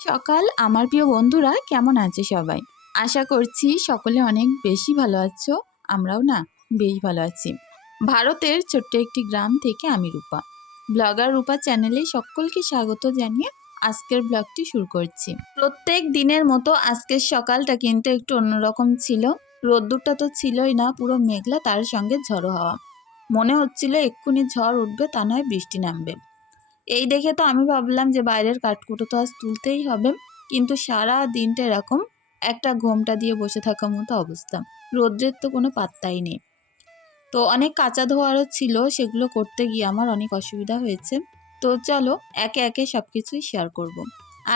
সকাল আমার প্রিয় বন্ধুরা কেমন আছে সবাই? আশা করছি সকলে অনেক বেশি ভালো আছো। আমরাও না বেশ ভালো আছি। ভারতের ছোট্ট একটি গ্রাম থেকে আমি রূপা। ব্লগার রূপা চ্যানেলে সকলকে স্বাগত জানিয়ে আজকের ব্লগটি শুরু করছি। প্রত্যেক দিনের মতো আজকের সকালটা কিন্তু একটু অন্যরকম ছিল। রোদ্দুরটা তো ছিলই না, পুরো মেঘলা, তার সঙ্গে ঝড়ো হাওয়া। মনে হচ্ছিল এক্ষুনি ঝড় উঠবে, তা নয় বৃষ্টি নামবে। এই দেখে তো আমি ভাবলাম যে বাইরের কাঠকুটো তো আজ তুলতেই হবে, কিন্তু সারা দিনটা এরকম একটা ঘোমটা দিয়ে বসে থাকার মতো অবস্থা। রোদ্রের তো কোনো পাত্তাই নেই। তো অনেক কাঁচা ধোয়ারও ছিল, সেগুলো করতে গিয়ে আমার অনেক অসুবিধা হয়েছে। তো চলো একে একে সব কিছুই শেয়ার করব।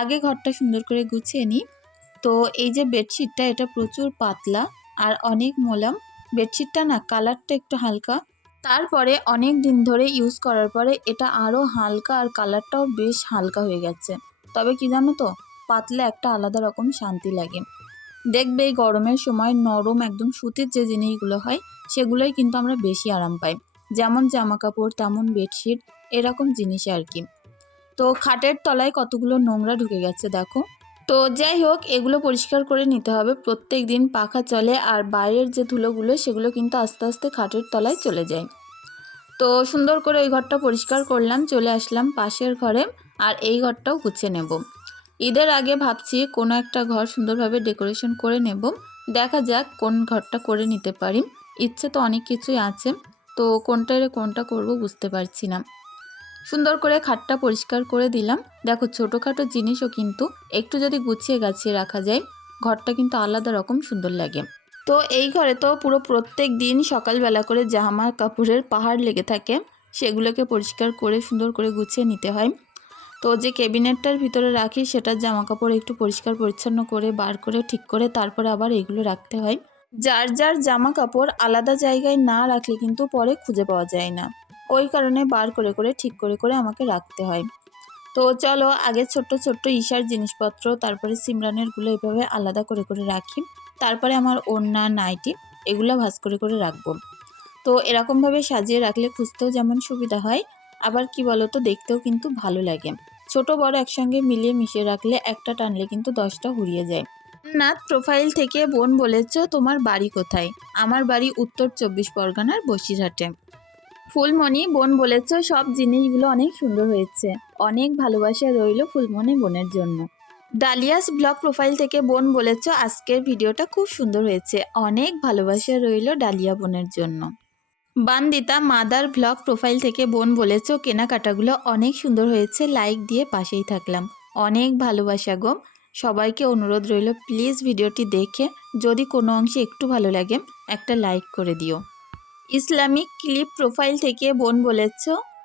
আগে ঘরটা সুন্দর করে গুছিয়ে নিই। তো এই যে বেডশিটটা, এটা প্রচুর পাতলা আর অনেক মোলাম। বেডশিটটা না কালারটা একটু হালকা, তারপরে অনেক দিন ধরে ইউজ করার পরে এটা আরও হালকা আর কালারটাও বেশ হালকা হয়ে গেছে। তবে কি জানো তো, পাতলে একটা আলাদা রকম শান্তি লাগে। দেখবে এই গরমের সময় নরম একদম সুতির যে জিনিসগুলো হয় সেগুলোই কিন্তু আমরা বেশি আরাম পাই। যেমন জামা কাপড় তেমন বেডশিট, এরকম জিনিস আর কি। তো খাটের তলায় কতগুলো নোংরা ঢুকে গেছে দেখো। তো যাই হোক, এগুলো পরিষ্কার করে নিতে হবে। প্রত্যেক দিন পাখা চলে আর বাইরের যে ধুলোগুলো সেগুলো কিন্তু আস্তে আস্তে খাটের তলায় চলে যায়। তো সুন্দর করে ওই ঘরটা পরিষ্কার করলাম, চলে আসলাম পাশের ঘরে। আর এই ঘরটাও গুছিয়ে নেব। ঈদের আগে ভাবছি কোনো একটা ঘর সুন্দরভাবে ডেকোরেশন করে নেব। দেখা যাক কোন ঘরটা করে নিতে পারি। ইচ্ছে তো অনেক কিছুই আছে, তো কোনটা করব বুঝতে পারছি না। সুন্দর করে খাটটা পরিষ্কার করে দিলাম। দেখো ছোটোখাটো জিনিসও কিন্তু একটু যদি গুছিয়ে গাছিয়ে রাখা যায়, ঘরটা কিন্তু আলাদা রকম সুন্দর লাগে। তো এই ঘরে তো পুরো প্রত্যেক দিন সকালবেলা করে জামা কাপড়ের পাহাড় লেগে থাকে, সেগুলোকে পরিষ্কার করে সুন্দর করে গুছিয়ে নিতে হয়। তো যে ক্যাবিনেটটার ভিতরে রাখি সেটার জামা কাপড় একটু পরিষ্কার পরিচ্ছন্ন করে বার করে ঠিক করে তারপরে আবার এগুলো রাখতে হয়। যার যার জামা কাপড় আলাদা জায়গায় না রাখলে কিন্তু পরে খুঁজে পাওয়া যায় না। ওই কারণে বার করে করে ঠিক করে করে আমাকে রাখতে হয়। তো চলো আগে ছোট্ট ছোট্ট ঈশার জিনিসপত্র, তারপরে সিমরানেরগুলো এভাবে আলাদা করে করে রাখি। তারপরে আমার ওড়না নাইটি এগুলো ভাঁজ করে করে রাখবো। তো এরকমভাবে সাজিয়ে রাখলে খুঁজতেও যেমন সুবিধা হয়, আবার কি বলো তো দেখতেও কিন্তু ভালো লাগে। ছোট বড় একসঙ্গে মিলিয়ে মিশিয়ে রাখলে একটা টানলে কিন্তু 10টা হুড়িয়ে যায়। নাথ প্রোফাইল থেকে বোন বলেছ তোমার বাড়ি কোথায়? আমার বাড়ি উত্তর 24 পরগনার বসিরহাটে। ফুলমণি বোন বলেছ সব জিনিসগুলো অনেক সুন্দর হয়েছে। অনেক ভালোবাসা রইল ফুলমণি বোনের জন্য। ডালিয়াস ব্লগ প্রোফাইল থেকে বোন বলেছ আজকের ভিডিওটা খুব সুন্দর হয়েছে। অনেক ভালোবাসা রইল ডালিয়া বোনের জন্য। বান্দিতা মাদার ব্লগ প্রোফাইল থেকে বোন বলেছ কেনাকাটাগুলো অনেক সুন্দর হয়েছে, লাইক দিয়ে পাশেই থাকলাম। অনেক ভালোবাসা গো। সবাইকে অনুরোধ রইল প্লিজ ভিডিওটি দেখে যদি কোনো অংশে একটু ভালো লাগে একটা লাইক করে দিও। ইসলামিক ক্লিপ প্রোফাইল থেকে বোন বলেছ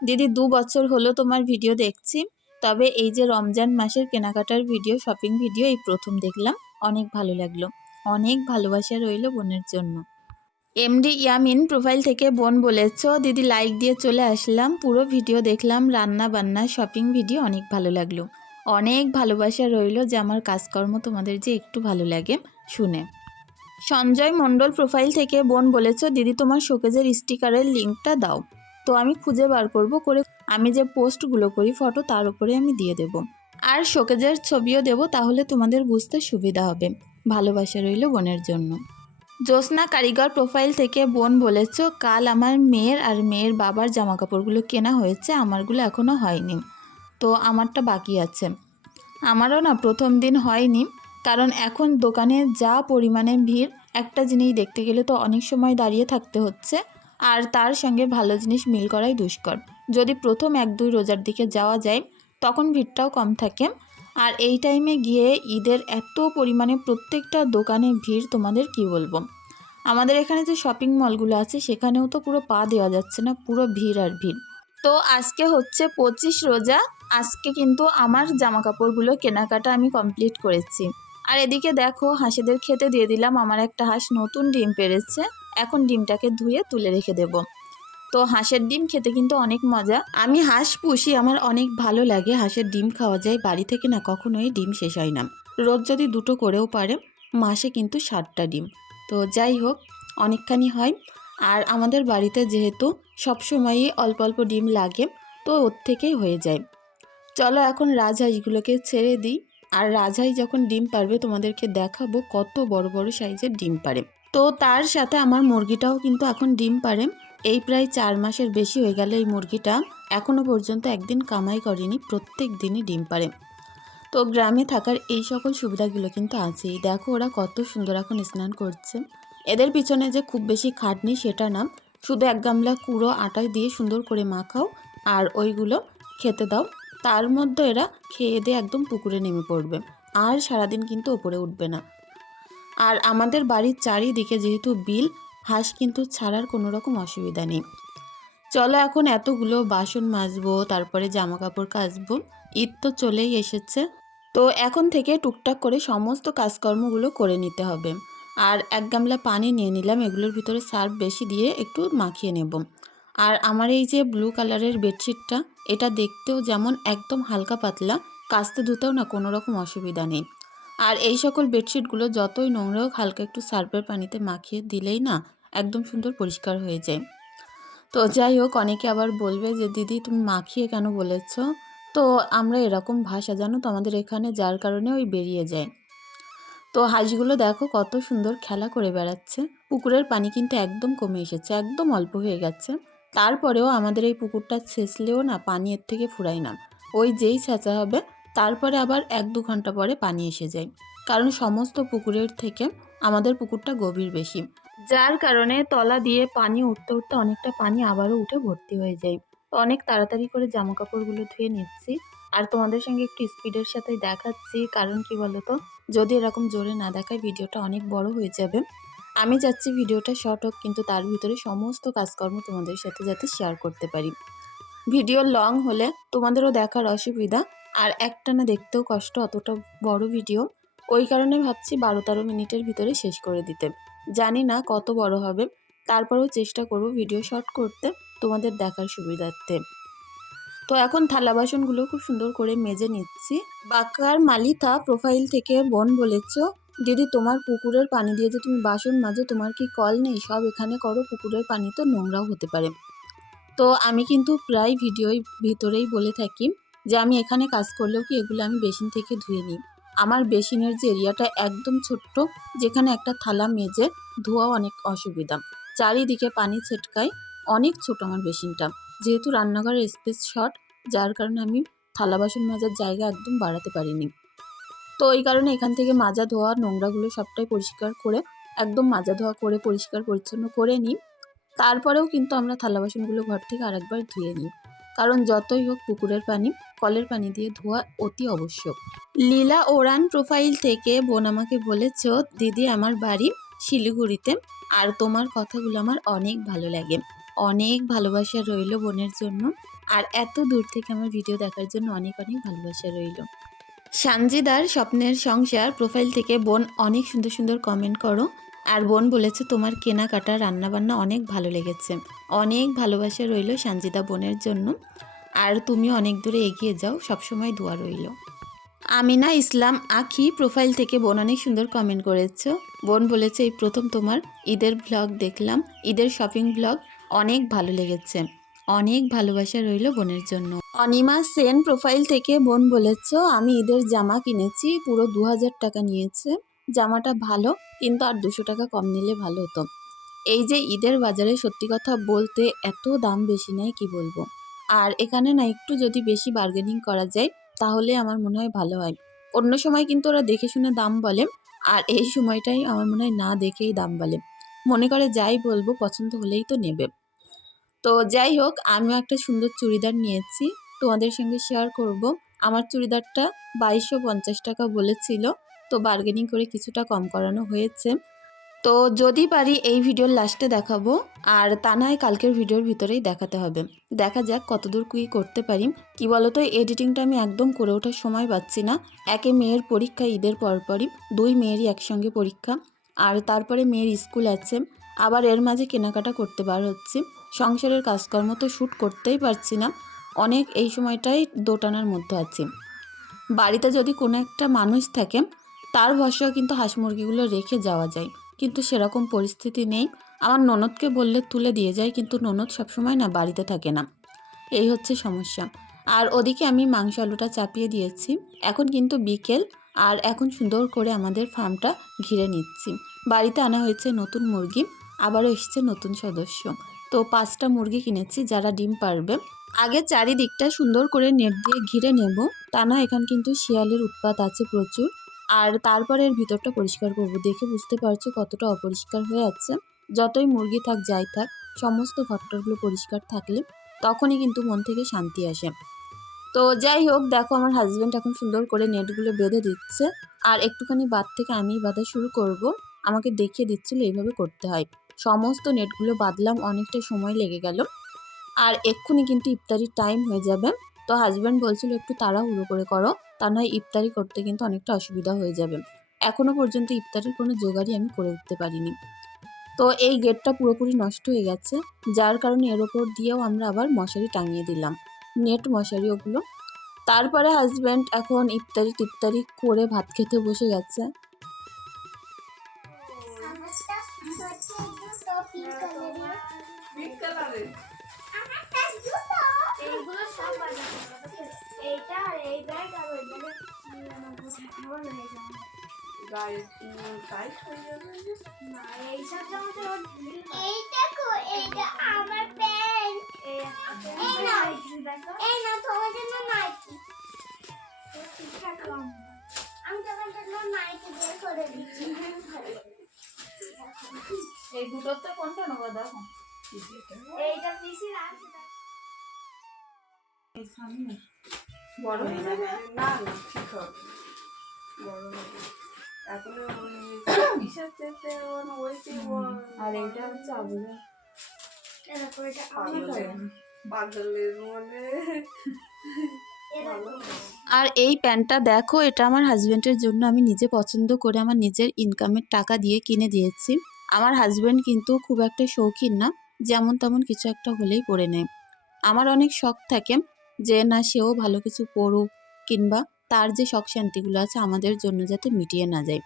দিদি 2 বছর হলো তোমার ভিডিও দেখছি, তবে এই যে রমজান মাসের কেনাকাটার ভিডিও, শপিং ভিডিও এই প্রথম দেখলাম, অনেক ভালো লাগলো। অনেক ভালোবাসা রইল বোনের জন্য। এমডি ইয়ামিন প্রোফাইল থেকে বোন বলেছ দিদি লাইক দিয়ে চলে আসলাম, পুরো ভিডিও দেখলাম, রান্না বান্না শপিং ভিডিও অনেক ভালো লাগলো। অনেক ভালোবাসা রইল যে আমার কাজকর্ম তোমাদের যে একটু ভালো লাগে শুনে। সঞ্জয় মণ্ডল প্রোফাইল থেকে বোন বলেছ দিদি তোমার শোকেজের স্টিকারের লিঙ্কটা দাও। তো আমি খুঁজে বার করব, করে আমি যে পোস্টগুলো করি ফটো তার উপরে আমি দিয়ে দেব। আর শোকেজের ছবিও দেব, তাহলে তোমাদের বুঝতে সুবিধা হবে। ভালোবাসা রইল বোনের জন্য। জ্যোৎস্না কারিগর প্রোফাইল থেকে বোন বলেছ কাল আমার মেয়ের আর মেয়ের বাবার জামা কাপড়গুলো কেনা হয়েছে, আমারগুলো এখনও হয়নি। তো আমারটা বাকি আছে। আমারও না প্রথম দিন হয়নি, কারণ এখন দোকানে যা পরিমাণে ভিড়, একটা জিনিস দেখতে গেলে তো অনেক সময় দাঁড়িয়ে থাকতে হচ্ছে, আর তার সঙ্গে ভালো জিনিস মিল করাই দুষ্কর। যদি প্রথম 1-2 রোজার দিকে যাওয়া যায় তখন ভিড়টাও কম থাকে। আর এই টাইমে গিয়ে ঈদের এত পরিমাণে প্রত্যেকটা দোকানে ভিড় তোমাদের কি বলবো। আমাদের এখানে যে শপিং মলগুলো আছে সেখানেও তো পুরো পা দেওয়া যাচ্ছে না, পুরো ভিড় আর ভিড়। তো আজকে হচ্ছে 25 রোজা। আজকে কিন্তু আমার জামা কাপড়গুলো কেনাকাটা আমি কমপ্লিট করেছি। আর এদিকে দেখো হাঁসেদের খেতে দিয়ে দিলাম। আমার একটা হাঁস নতুন ডিম পেড়েছে, এখন ডিমটাকে ধুয়ে তুলে রেখে দেব। তো হাঁসের ডিম খেতে কিন্তু অনেক মজা। আমি হাঁস পুষি, আমার অনেক ভালো লাগে। হাঁসের ডিম খাওয়া যায়, বাড়ি থেকে না কখনোই ডিম শেষ হয় না। রোজ যদি 2টো করেও পারে, মাসে কিন্তু 7টা ডিম। তো যাই হোক, অনেকখানি হয়। আর আমাদের বাড়িতে যেহেতু সবসময়ই অল্প অল্প ডিম লাগে, তো ওর থেকেই হয়ে যায়। চলো এখন রাজহাঁসগুলোকে ছেড়ে দিই। আর রাজহাঁস যখন ডিম পারবে তোমাদেরকে দেখাবো কত বড় বড় সাইজের ডিম পারে। তো তার সাথে আমার মুরগিটাও কিন্তু এখন ডিম পারে। এই প্রায় 4 মাসের বেশি হয়ে গেল এই মুরগিটা এখনও পর্যন্ত একদিন কামাই করেনি, প্রত্যেক দিনই ডিম পারে। তো গ্রামে থাকার এই সকল সুবিধাগুলো কিন্তু আছেই। দেখো ওরা কত সুন্দর এখন স্নান করছে। এদের পিছনে যে খুব বেশি খাটনি সেটা না, শুধু 1 গামলা কুড়ো আটা দিয়ে সুন্দর করে মাখাও আর ওইগুলো খেতে দাও, তার মধ্যে এরা খেয়ে দিয়ে একদম পুকুরে নেমে পড়বে, আর সারাদিন কিন্তু ওপরে উঠবে না। আর আমাদের বাড়ির চারিদিকে যেহেতু বিল, হাঁস কিন্তু ছাড়ার কোনো রকম অসুবিধা নেই। চলো এখন এতগুলো বাসন মাজবো, তারপরে জামা কাপড় কাচবো। ঈদ তো চলেই এসেছে, তো এখন থেকে টুকটাক করে সমস্ত কাজকর্মগুলো করে নিতে হবে। আর 1 গামলা পানি নিয়ে নিলাম, এগুলোর ভিতরে সার্ফ বেশি দিয়ে একটু মাখিয়ে নেব। আর আমার এই যে ব্লু কালারের বেডশিটটা, এটা দেখতেও যেমন একদম হালকা পাতলা, কাচতে ধুতেও না কোনো রকম অসুবিধা নেই। আর এই সকল বেডশিটগুলো যতই নোংরা হোক হালকা একটু সার্ফের পানিতে মাখিয়ে দিলেই না একদম সুন্দর পরিষ্কার হয়ে যায়। তো যাই হোক, অনেকে আবার বলবে যে দিদি তুমি মাখিয়ে কেন বলেছ। তো আমরা এরকম ভাষা জানো তো আমাদের এখানে, যার কারণে ওই বেরিয়ে যায়। তো হাঁসগুলো দেখো কত সুন্দর খেলা করে বেড়াচ্ছে। পুকুরের পানি কিন্তু একদম কমে এসেছে, একদম অল্প হয়ে গেছে। তারপরেও আমাদের এই পুকুরটা ছেঁচলেও না পানি এর থেকে ফুরায় না। ওই যেই ছেঁচা হবে তারপরে আবার 1-2 ঘন্টা পরে পানি এসে যায়, কারণ সমস্ত পুকুরের থেকে আমাদের পুকুরটা গভীর বেশি, যার কারণে তলা দিয়ে পানি উঠতে উঠতে অনেকটা পানি আবারও উঠে ভর্তি হয়ে যায়। তো অনেক তাড়াতাড়ি করে জামা কাপড়গুলো ধুয়ে নিচ্ছি আর তোমাদের সঙ্গে একটু স্পিডের সাথে দেখাচ্ছি, কারণ কি বলতো, যদি এরকম জোরে না দেখায় ভিডিওটা অনেক বড় হয়ে যাবে। আমি চাচ্ছি ভিডিওটা শর্ট হোক, কিন্তু তার ভিতরে সমস্ত কাজকর্ম তোমাদের সাথে যাতে শেয়ার করতে পারি। ভিডিও লং হলে তোমাদেরও দেখার অসুবিধা, আর একটানা দেখতেও কষ্ট অতটা বড় ভিডিও। ওই কারণে ভাবছি 12-13 মিনিটের ভিতরে শেষ করে দিতে। জানি না কত বড় হবে, তারপরেও চেষ্টা করব ভিডিও শর্ট করতে তোমাদের দেখার সুবিধার্থে। তো এখন থালা বাসনগুলো খুব সুন্দর করে মেজে নিচ্ছি। বাঁকার মালিথা প্রোফাইল থেকে বোন বলেছ, দিদি তোমার পুকুরের পানি দিয়ে যে তুমি বাসন মাজো, তোমার কি কল নেই? সব এখানে করো, পুকুরের পানি তো নোংরাও হতে পারে। তো আমি কিন্তু প্রায় ভিডিওর ভিতরেই বলে থাকি যে আমি এখানে কাজ করলেও কি এগুলো আমি বেসিন থেকে ধুয়ে নিই। আমার বেসিনের যে এরিয়াটা একদম ছোট্ট, যেখানে একটা থালা মেজে ধোয়া অনেক অসুবিধা, চারিদিকে পানি ছিটকায়, অনেক ছোট আমার বেসিনটা। যেহেতু রান্নাঘরের স্পেস শর্ট, যার কারণে আমি থালা বাসন মাজার জায়গা একদম বাড়াতে পারিনি। তো এই কারণে এখান থেকে মাজা ধোয়া নোংরাগুলো সবটাই পরিষ্কার করে একদম মাজা ধোয়া করে পরিষ্কার পরিচ্ছন্ন করে নিই। তারপরেও কিন্তু আমরা থালা বাসনগুলো ঘর থেকে আরেকবার ধুয়ে নিই, কারণ যতই হোক পুকুরের পানি কলের পানি দিয়ে ধোয়া অতি আবশ্যক। লীলা ওরান প্রোফাইল থেকে বোন আমাকে বলেছ, দিদি আমার বাড়ি শিলিগুড়িতে, আর তোমার কথাগুলো আমার অনেক ভালো লাগে। অনেক ভালোবাসা রইল বোনের জন্য, আর এত দূর থেকে আমার ভিডিও দেখার জন্য অনেক অনেক ভালোবাসা রইল। সানজিদার স্বপ্নের সংসার প্রোফাইল থেকে বোন অনেক সুন্দর সুন্দর কমেন্ট করো, আর বোন বলেছে তোমার কেনাকাটা রান্নাবান্না অনেক ভালো লেগেছে। অনেক ভালোবাসা রইল সানজিদা বোনের জন্য, আর তুমিও অনেক দূরে এগিয়ে যাও, সবসময় দোয়া রইল। আমিনা ইসলাম আখি প্রোফাইল থেকে বোন অনেক সুন্দর কমেন্ট করেছো। বোন বলেছে এই প্রথম তোমার ঈদের ব্লগ দেখলাম, ঈদের শপিং ব্লগ অনেক ভালো লেগেছে। অনেক ভালোবাসা রইল বোনের জন্য। অনিমা সেন প্রোফাইল থেকে বোন বলেছ, আমি ঈদের জামা কিনেছি, পুরো 2000 টাকা নিয়েছে। জামাটা ভালো, কিন্তু আর 200 টাকা কম নিলে ভালো হতো। এই যে ঈদের বাজারে সত্যি কথা বলতে এত দাম বেশি নেয় কি বলবো। আর এখানে না একটু যদি বেশি বার্গেনিং করা যায় তাহলে আমার মনে হয় ভালো হয়। অন্য সময় কিন্তু ওরা দেখে শুনে দাম বলে, আর এই সময়টাই আমার মনে হয় না দেখেই দাম বলে, মনে করে যাই বলবো পছন্দ হলেই তো নেবে। তো যাই হোক, আমিও একটা সুন্দর চুড়িদার নিয়েছি, তোমাদের সঙ্গে শেয়ার করব। আমার চুড়িদারটা 2250 টাকা বলেছিল, তো বার্গেনিং করে কিছুটা কম করানো হয়েছে। তো যদি পারি এই ভিডিওর লাস্টে দেখাবো, আর তা নয় কালকের ভিডিওর ভিতরেই দেখাতে হবে। দেখা যাক কতদূর কী করতে পারি। কি বলতো, এডিটিংটা আমি একদম করে ওঠার সময় পাচ্ছি না। একে মেয়ের পরীক্ষা ঈদের পরপরই, 2 মেয়েরই একসঙ্গে পরীক্ষা, আর তারপরে মেয়ের স্কুল আছে, আবার এর মাঝে কেনাকাটা করতে বার হচ্ছি, সংসারের কাজকর্ম তো শ্যুট করতেই পারছি না। অনেক এই সময়টাই দোটানার মধ্যে আছি। বাড়িতে যদি কোনো একটা মানুষ থাকে তার ভরসায় কিন্তু হাঁস মুরগিগুলো রেখে যাওয়া যায়, কিন্তু সেরকম পরিস্থিতি নেই। আমার ননদকে বললে তুলে দিয়ে যায়, কিন্তু ননদ সবসময় না বাড়িতে থাকে না, এই হচ্ছে সমস্যা। আর ওদিকে আমি মাংস আলুটা চাপিয়ে দিয়েছি। এখন কিন্তু বিকেল, আর এখন সুন্দর করে আমাদের ফার্মটা ঘিরে নিচ্ছি। বাড়িতে আনা হয়েছে নতুন মুরগি, আবারও এসেছে নতুন সদস্য। তো 5টা মুরগি কিনেছি যারা ডিম পারবে। আগে চারিদিকটা সুন্দর করে নেট দিয়ে ঘিরে নেব, তা না এখানে কিন্তু শিয়ালের উৎপাত আছে প্রচুর। আর তারপরে এর ভিতরটা পরিষ্কার করব। দেখে বুঝতে পারছো কতটা অপরিষ্কার হয়ে আছে। যতই মুরগি থাক যাই থাক, সমস্ত ঘরটাগুলো পরিষ্কার থাকলে তখনই কিন্তু মন থেকে শান্তি আসে। তো যাই হোক, দেখো আমার হাজব্যান্ড এখন সুন্দর করে নেটগুলো বেঁধে দিচ্ছে। আর একটুখানি বাদ থেকে আমি বাঁধা শুরু করব। আমাকে দেখিয়ে দিচ্ছিল এইভাবে করতে হয়। সমস্ত নেটগুলো বাঁধলাম, অনেকটা সময় লেগে গেল। আর এক্ষুনি কিন্তু ইফতারির টাইম হয়ে যাবে। তো হাজব্যান্ড বলছিল একটু তাড়াহুড়ো করে করো, তা নয় ইফতারি করতে কিন্তু অনেকটা অসুবিধা হয়ে যাবে। এখনও পর্যন্ত ইফতারির কোনো জোগাড়ই আমি করে উঠতে পারিনি। তো এই গেটটা পুরোপুরি নষ্ট হয়ে গেছে, যার কারণে এর ওপর দিয়েও আমরা আবার মশারি টাঙিয়ে দিলাম, নেট মশারি ওগুলো। তারপরে হাজব্যান্ড এখন ইফতারি টিফতারি করে ভাত খেতে বসে গেছে। এই দুটোতে কোনটা নেবো দেখো, এইটা পিসি আছে এই সামনে বড় হয়ে যাবে না, না ঠিক হবে, বড় হবে এখন ওই কিসের চেতে ওই আর এটা হচ্ছে আবুলে এরকম, এটা পাগলের মনে। আর এই প্যান্টটা দেখো, এটা আমার হাজব্যান্ডের জন্য আমি নিজে পছন্দ করে আমার নিজের ইনকামের টাকা দিয়ে কিনে দিয়েছি। আমার হাজব্যান্ড কিন্তু খুব একটা শৌখিন না, যেমন তেমন কিছু একটা হলেই পরে নেয়। আমার অনেক শখ থাকে যে না সেও ভালো কিছু পড়ুক, কিংবা তার যে শখ শান্তিগুলো আছে আমাদের জন্য যাতে মিটিয়ে না যায়।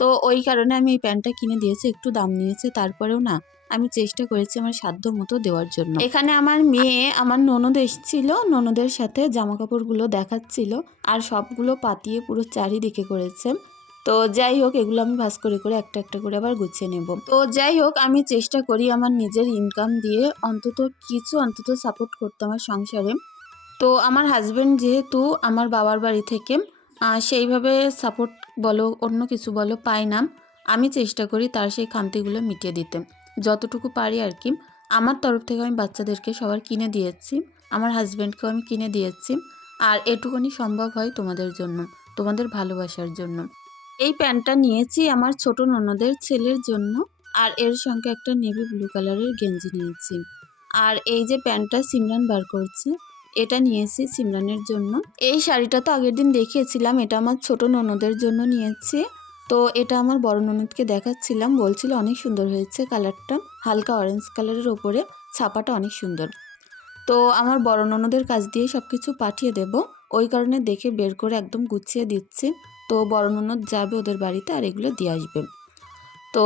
তো ওই কারণে আমি এই প্যান্টটা কিনে দিয়েছি, একটু দাম নিয়েছে, তারপরেও না আমি চেষ্টা করেছি আমার সাধ্য মতো দেওয়ার জন্য। এখানে আমার মেয়ে আমার ননদ এসেছিল, ননদের সাথে জামা কাপড়গুলো দেখাচ্ছিল আর সবগুলো পাতিয়ে পুরো চারিদিকে করেছে। তো যাই হোক, এগুলো আমি ভাঁজ করে করে একটা একটা করে আবার গুছিয়ে নেব। তো যাই হোক, আমি চেষ্টা করি আমার নিজের ইনকাম দিয়ে অন্তত সাপোর্ট করতে আমার সংসারে। তো আমার হাজব্যান্ড যেহেতু আমার বাবার বাড়ি থেকে সেইভাবে সাপোর্ট বলো অন্য কিছু বলো পায় না, আমি চেষ্টা করি তার সেই খামতিগুলো মিটিয়ে দিতে যতটুকু পারি আর কি। আমার তরফ থেকে আমি বাচ্চাদেরকে সবার কিনে দিয়েছি, আমার হাজব্যান্ডকেও আমি কিনে দিয়েছি। আর এটুকুনি সম্ভব হয় তোমাদের জন্য, তোমাদের ভালোবাসার জন্য। এই প্যান্টটা নিয়েছি আমার ছোট ননদের ছেলের জন্য, আর এর সঙ্গে একটা নেভি ব্লু কালারের গেঞ্জি নিয়েছি। আর এই যে প্যান্টটা সিমরান বার করছে, এটা নিয়েছি সিমরানের জন্য। এই শাড়িটা তো আগের দিন দেখিয়েছিলাম, এটা আমার ছোট ননদের জন্য নিয়েছি। তো এটা আমার বড় ননদকে দেখাচ্ছিলাম, বলছিল অনেক সুন্দর হয়েছে কালারটা, হালকা অরেঞ্জ কালারের ওপরে ছাপাটা অনেক সুন্দর। তো আমার বড় ননদের কাছ দিয়ে সব কিছু পাঠিয়ে দেব, ওই কারণে দেখে বের করে একদম গুছিয়ে দিচ্ছি। তো বড় ননদ যাবে ওদের বাড়িতে আর এগুলো দিয়ে আসবে। তো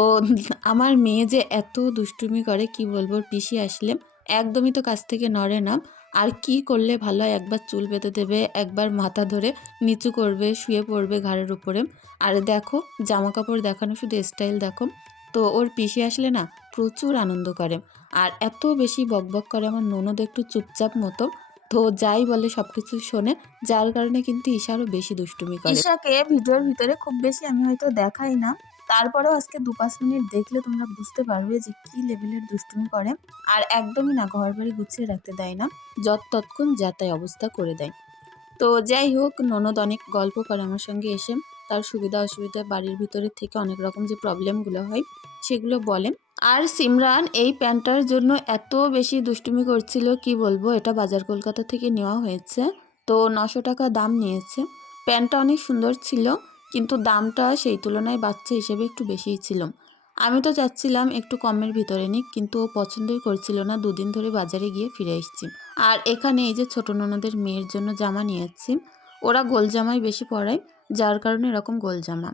আমার মেয়ে যে এত দুষ্টুমি করে কি বলবো, পিসি আসলে একদমই তো কাছ থেকে নড়ে না। আর কি করলে ভালো হয়, একবার চুল বেঁধে দেবে, একবার মাথা ধরে নিচু করবে, শুয়ে পড়বে ঘাড়ের উপরে। আর দেখো জামা কাপড় দেখানো শুধু স্টাইল দেখো। তো ওর পিসি আসলে না প্রচুর আনন্দ করে, আর এত বেশি বকবক করে। আমার ননদ একটু চুপচাপ মতো, তো যাই বলে সব কিছু শোনে, যার কারণে কিন্তু ঈশারও বেশি দুষ্টুমি করে। ঈশাকে ভিডিওর ভিতরে খুব বেশি আমি হয়তো দেখাই না, তারপরেও আজকে 2-5 মিনিট দেখলে তোমরা বুঝতে পারবে যে কি লেভেলের দুষ্টুমি করে। আর একদমই না ঘর বাড়ি গুছিয়ে রাখতে দেয় না, তৎক্ষণ যাতাই অবস্থা করে দেয়। তো যাই হোক, ননদ অনেক গল্প করে আমার সঙ্গে এসে, তার সুবিধা অসুবিধা বাড়ির ভিতরে থেকে অনেক রকম যে প্রবলেমগুলো হয় সেগুলো বলেন। আর সিমরান এই প্যান্টটার জন্য এত বেশি দুষ্টুমি করছিল কি বলবো, এটা বাজার কলকাতা থেকে নেওয়া হয়েছে। তো 900 টাকা দাম নিয়েছে। প্যান্টটা অনেক সুন্দর ছিল, কিন্তু দামটা সেই তুলনায় বাচ্চা হিসেবে একটু বেশিই ছিল। আমি তো চাচ্ছিলাম একটু কমের ভিতরে নিক, কিন্তু ও পছন্দই করছিল না। 2 দিন ধরে বাজারে গিয়ে ফিরে এসেছি। আর এখানে এই যে ছোট ননদের মেয়ের জন্য জামা নিয়েছি, ওরা গোল জামাই বেশি পরায়, যার কারণে এরকম গোল জামা।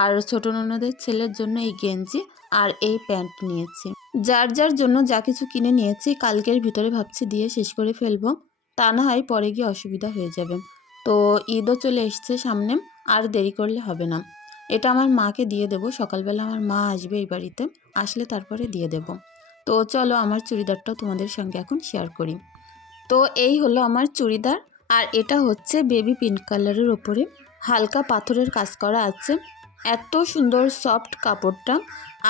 আর ছোট ননদের ছেলের জন্য এই গেঞ্জি আর এই প্যান্ট নিয়েছি। যার যার জন্য যা কিছু কিনে নিয়েছি কালকের ভিতরে ভাবছি দিয়ে শেষ করে ফেলবো, তা না হয় পরে গিয়ে অসুবিধা হয়ে যাবে। তো ঈদও চলে এসছে সামনে, আর দেরি করলে হবে না। এটা আমার মাকে দিয়ে দেব, সকালবেলা আমার মা আসবে এই বাড়িতে, আসলে তারপরে দিয়ে দেব। তো চলো আমার চুড়িদারটাও তোমাদের সঙ্গে এখন শেয়ার করি। তো এই হলো আমার চুড়িদার, আর এটা হচ্ছে বেবি পিঙ্ক কালারের ওপরে হালকা পাথরের কাজ করা আছে। এত সুন্দর সফট কাপড়টা,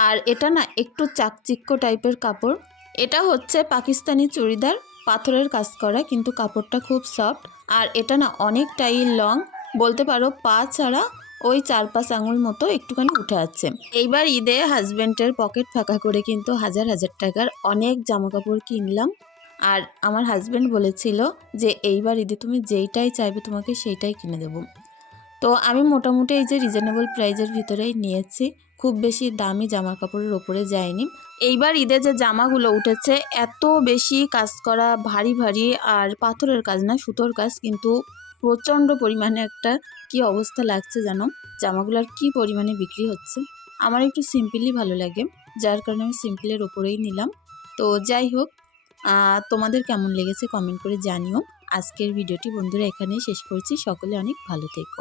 আর এটা না একটু চাকচিক্য টাইপের কাপড়। এটা হচ্ছে পাকিস্তানি চুড়িদার, পাথরের কাজ করা, কিন্তু কাপড়টা খুব সফট। আর এটা না অনেকটাই লং, বলতে পারো পা ছাড়া ওই 4-5 আঙুল মতো একটুখানি উঠে আছে। এইবার ঈদে হাজব্যান্ডের পকেট ফাঁকা করে কিন্তু হাজার হাজার টাকার অনেক জামা কাপড় কিনলাম। আর আমার হাজব্যান্ড বলেছিল যে এইবার ঈদে তুমি যেইটাই চাইবে তোমাকে সেইটাই কিনে দেবো। তো আমি মোটামুটি এই যে রিজনেবল প্রাইজের ভিতরেই নিয়েছি, খুব বেশি দামি জামা কাপড়ের ওপরে যায়নি। এইবার ঈদে যে জামাগুলো উঠেছে এত বেশি কাজ করা, ভারী ভারী, আর পাথরের কাজ না, সুতোর কাজ, কিন্তু প্রচণ্ড পরিমাণে একটা কি অবস্থা লাগছে জানো, জামাগুলোর কি পরিমাণে বিক্রি হচ্ছে। আমার একটু সিম্পলই ভালো লাগে, যার কারণে আমি সিম্পলের ওপরেই নিলাম। তো যাই হোক, তোমাদের কেমন লেগেছে কমেন্ট করে জানিও। আজকের ভিডিওটি বন্ধুরা এখানেই শেষ করছি, সকলে অনেক ভালো থেকো।